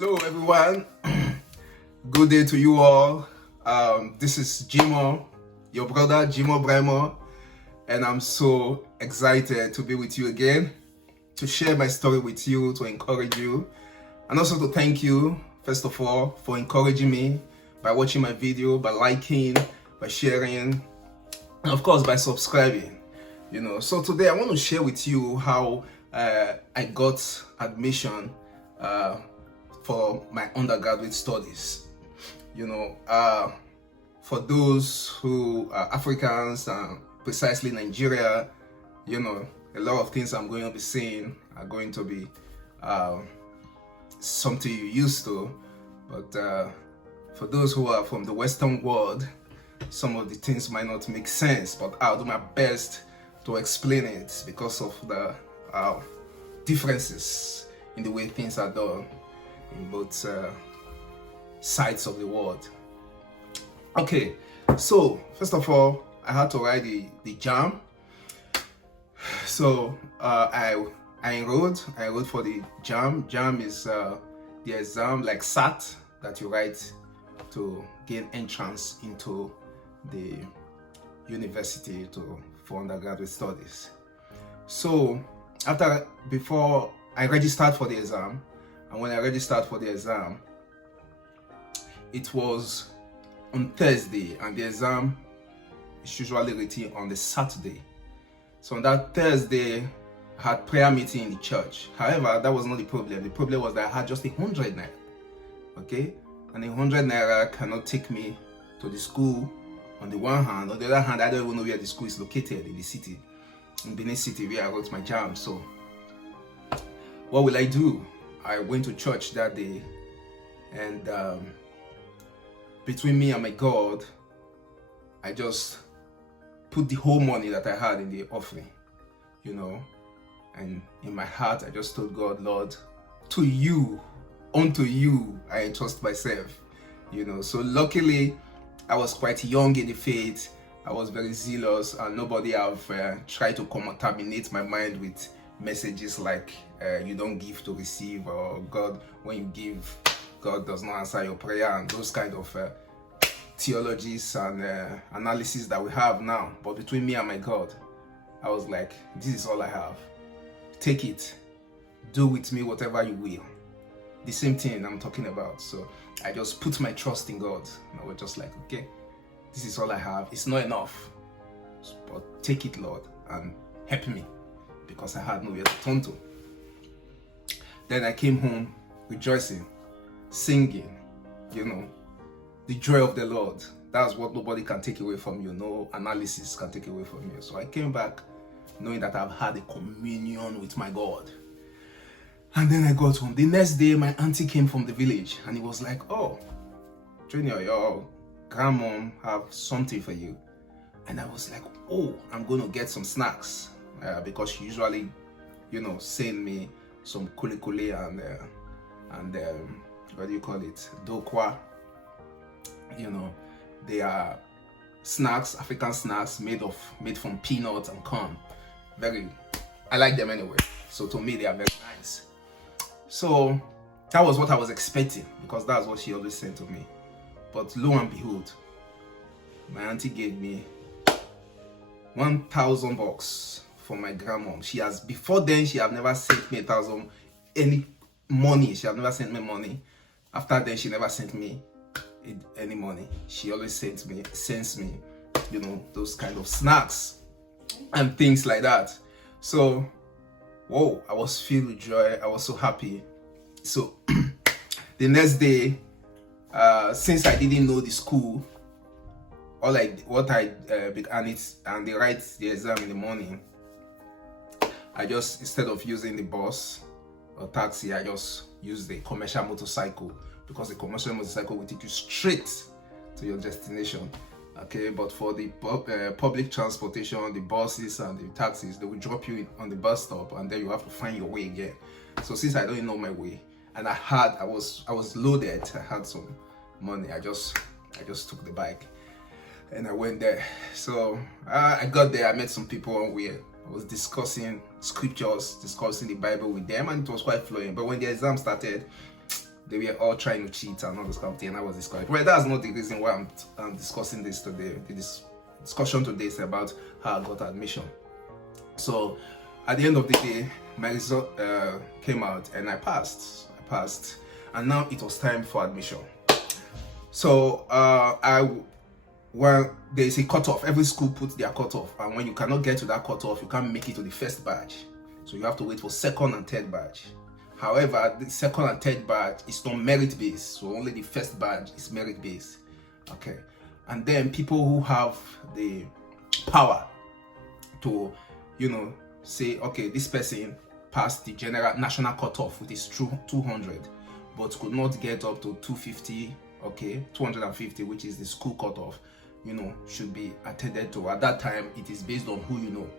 Hello everyone, good day to you all. This is Jimo, your brother Jimo Bremo, and I'm so excited to be with you again, to share my story with you, to encourage you, and also to thank you, first of all, for encouraging me by watching my video, by liking, by sharing, and of course by subscribing. So today I want to share with you how I got admission for my undergraduate studies. For those who are Africans, precisely Nigeria, a lot of things I'm going to be saying are going to be something you're used to, but for those who are from the Western world, some of the things might not make sense, but I'll do my best to explain it because of the differences in the way things are done in both sides of the world. Okay, so first of all, I had to write the JAM. So I enrolled for the JAM. JAM is the exam like SAT that you write to gain entrance into the university for undergraduate studies. So before I registered for the exam, and when I registered for the exam, it was on Thursday, and the exam is usually written on the Saturday. So on that Thursday, I had prayer meeting in the church. However, that was not the problem. The problem was that I had just 100 naira. Okay, and 100 naira cannot take me to the school on the one hand. On the other hand, I don't even know where the school is located in the city, in Benin City, where I wrote my JAM. So what will I do? I went to church that day, and between me and my God, I just put the whole money that I had in the offering, and in my heart I just told God, Lord, to you, unto you I entrust myself. So luckily I was quite young in the faith. I was very zealous, and nobody have tried to contaminate my mind with messages like you don't give to receive, or God, when you give, God does not answer your prayer, and those kind of theologies and analysis that we have now. But between me and my God, I was like, this is all I have. Take it. Do with me whatever you will. The same thing I'm talking about. So I just put my trust in God. And I was just like, okay, this is all I have. It's not enough, but take it, Lord, and help me, because I had nowhere to turn to. Then I came home rejoicing, singing, the joy of the Lord. That's what nobody can take away from you. No analysis can take away from you. So I came back knowing that I've had a communion with my God. And then I got home. The next day, my auntie came from the village, and he was like, oh, Junior, your grandmom have something for you. And I was like, oh, I'm going to get some snacks, because she usually, send me some kuli and what do you call it? Dokwa. They are snacks, African snacks made from peanuts and corn. I like them anyway. So to me, they are very nice. So that was what I was expecting, because that's what she always sent to me. But lo and behold, my auntie gave me 1,000 bucks for my grandmom. Before then, she had never sent me any money. She had never sent me money. After then, she never sent me any money. She always sends me, those kind of snacks and things like that. So, whoa, I was filled with joy. I was so happy. So the next day, since I didn't know the school, and they write the exam in the morning, I just, instead of using the bus or taxi, I just use the commercial motorcycle, because the commercial motorcycle will take you straight to your destination. Okay, but for the public transportation, the buses and the taxis, they will drop you on the bus stop, and then you have to find your way again. So since I don't know my way, and I was loaded, I had some money, I just took the bike and I went there. So I got there, I met some people on way. I was discussing scriptures, discussing the Bible with them, and it was quite flowing. But when the exam started, they were all trying to cheat and all this kind of thing, and I was discouraged. Well, that's not the reason why I'm discussing this today. This discussion today is about how I got admission. So at the end of the day, my result came out and I passed, and now it was time for admission. So well, there is a cutoff. Every school puts their cutoff, and when you cannot get to that cutoff, you can't make it to the first batch. So you have to wait for second and third batch. However, the second and third batch is not merit based, so only the first batch is merit based. Okay, and then people who have the power to, say, okay, this person passed the general national cutoff with his 200, but could not get up to 250. Okay, 250, which is the school cutoff, should be attended to. At that time, it is based on who you know,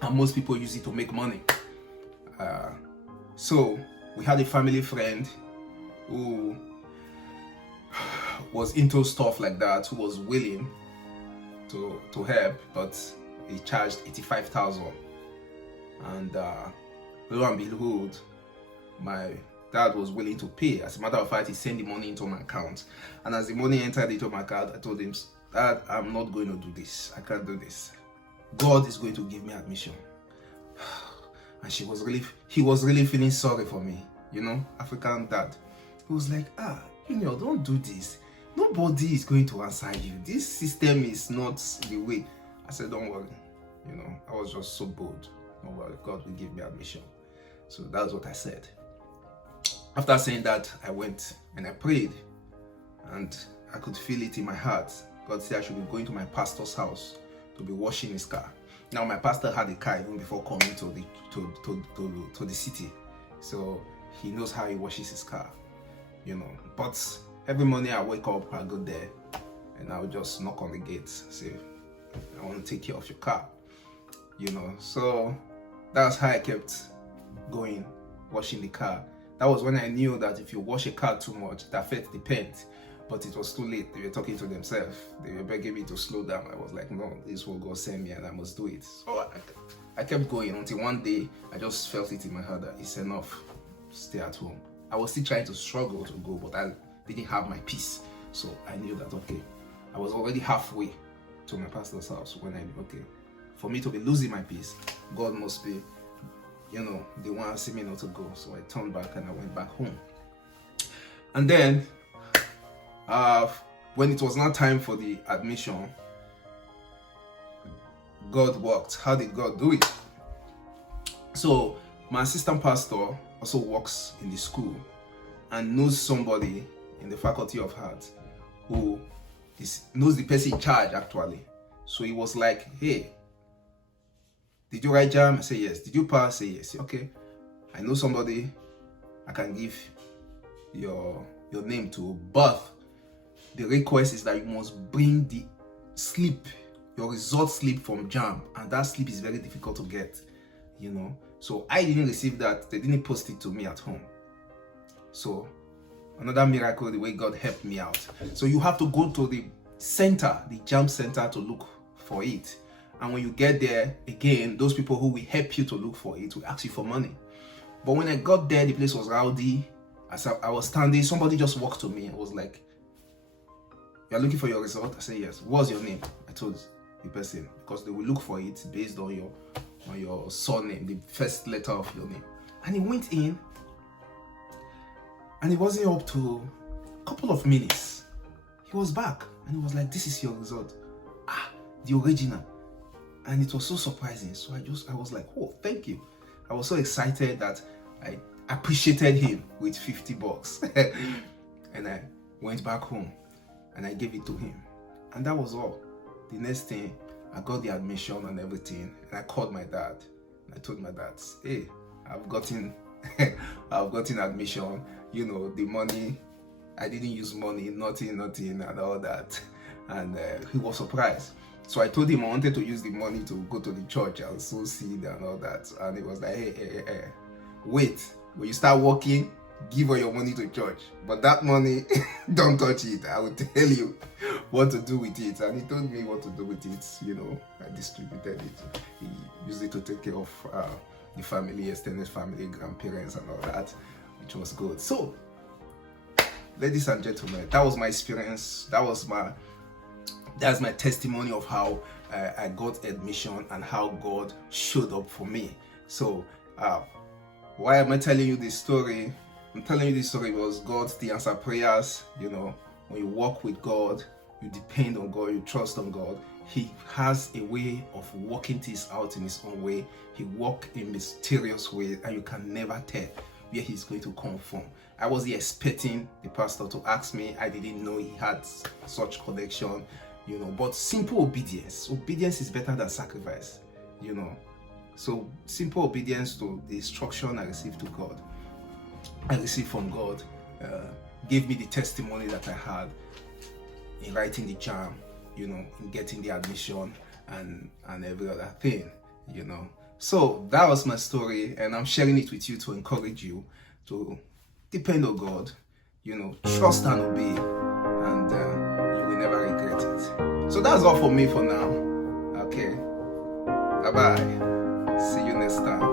and most people use it to make money. So we had a family friend who was into stuff like that, who was willing to help, but he charged 85,000, and lo and behold, my dad was willing to pay. As a matter of fact, he sent the money into my account, and as the money entered into my account, I told him, Dad, I'm not going to do this. I can't do this. God is going to give me admission. And he was really feeling sorry for me, African dad. He was like, don't do this. Nobody is going to answer you. This system is not the way. I said, don't worry. I was just so bold. Don't worry, God will give me admission. So that's what I said. After saying that, I went and I prayed, and I could feel it in my heart. God said I should be going to my pastor's house to be washing his car. Now, my pastor had a car even before coming to the city, so he knows how he washes his car, But every morning I wake up, I go there, and I'll just knock on the gate, say, I want to take care of your car, So that's how I kept going, washing the car. That was when I knew that if you wash a car too much, it affects the paint. But it was too late. They were talking to themselves. They were begging me to slow down. I was like, no, this is what God sent me and I must do it. So I kept going until one day I just felt it in my heart that it's enough. Stay at home. I was still trying to struggle to go, but I didn't have my peace. So I knew that, okay, I was already halfway to my pastor's house when I knew, okay, for me to be losing my peace, God must be, the one asking me not to go. So I turned back and I went back home. And then, when it was now time for the admission, God worked. How did God do it? So my assistant pastor also works in the school and knows somebody in the faculty of arts who knows the person in charge actually. So he was like, hey, did you write jam? I say yes. Did you pass? I say yes. Okay, I know somebody I can give your name to, but the request is that you must bring the slip, your result slip from jam, and that slip is very difficult to get, So I didn't receive that. They didn't post it to me at home. So another miracle, the way God helped me out. So you have to go to the center, the jam center, to look for it. And when you get there, again, those people who will help you to look for it will ask you for money. But when I got there, the place was rowdy. As I was standing, somebody just walked to me and was like, "You're looking for your result?" I said, "Yes." "What's your name?" I told the person, because they will look for it based on your surname, the first letter of your name. And he went in, and it wasn't up to a couple of minutes. He was back, and he was like, "This is your result." The original. And it was so surprising. So I was like, "Oh, thank you." I was so excited that I appreciated him with $50. And I went back home and I gave it to him. And that was all. The next thing, I got the admission and everything. And I called my dad. And I told my dad, "Hey, I've gotten admission. The money, I didn't use money, nothing, and all that." And he was surprised. So I told him I wanted to use the money to go to the church and sow seed and all that. And he was like, hey, wait. When you start working, give all your money to church. But that money, don't touch it. I will tell you what to do with it. And he told me what to do with it. I distributed it. He used it to take care of the family, extended family, grandparents and all that, which was good. So ladies and gentlemen, that was my experience. That's my testimony of how I got admission and how God showed up for me. So why am I telling you this story? I'm telling you this story because God still answer prayers. You know, when you walk with God, you depend on God, you trust on God. He has a way of working things out in his own way. He works in mysterious ways, and you can never tell where he's going to come from. I wasn't expecting the pastor to ask me. I didn't know he had such connection, you know. But simple obedience is better than sacrifice, you know. So simple obedience to the instruction I received from God, gave me the testimony that I had in writing the JAM, you know, in getting the admission and every other thing, you know. So that was my story, and I'm sharing it with you to encourage you to depend on God, you know, trust and obey, and you will never regret it. So that's all for me for now. Okay, bye bye, see you next time.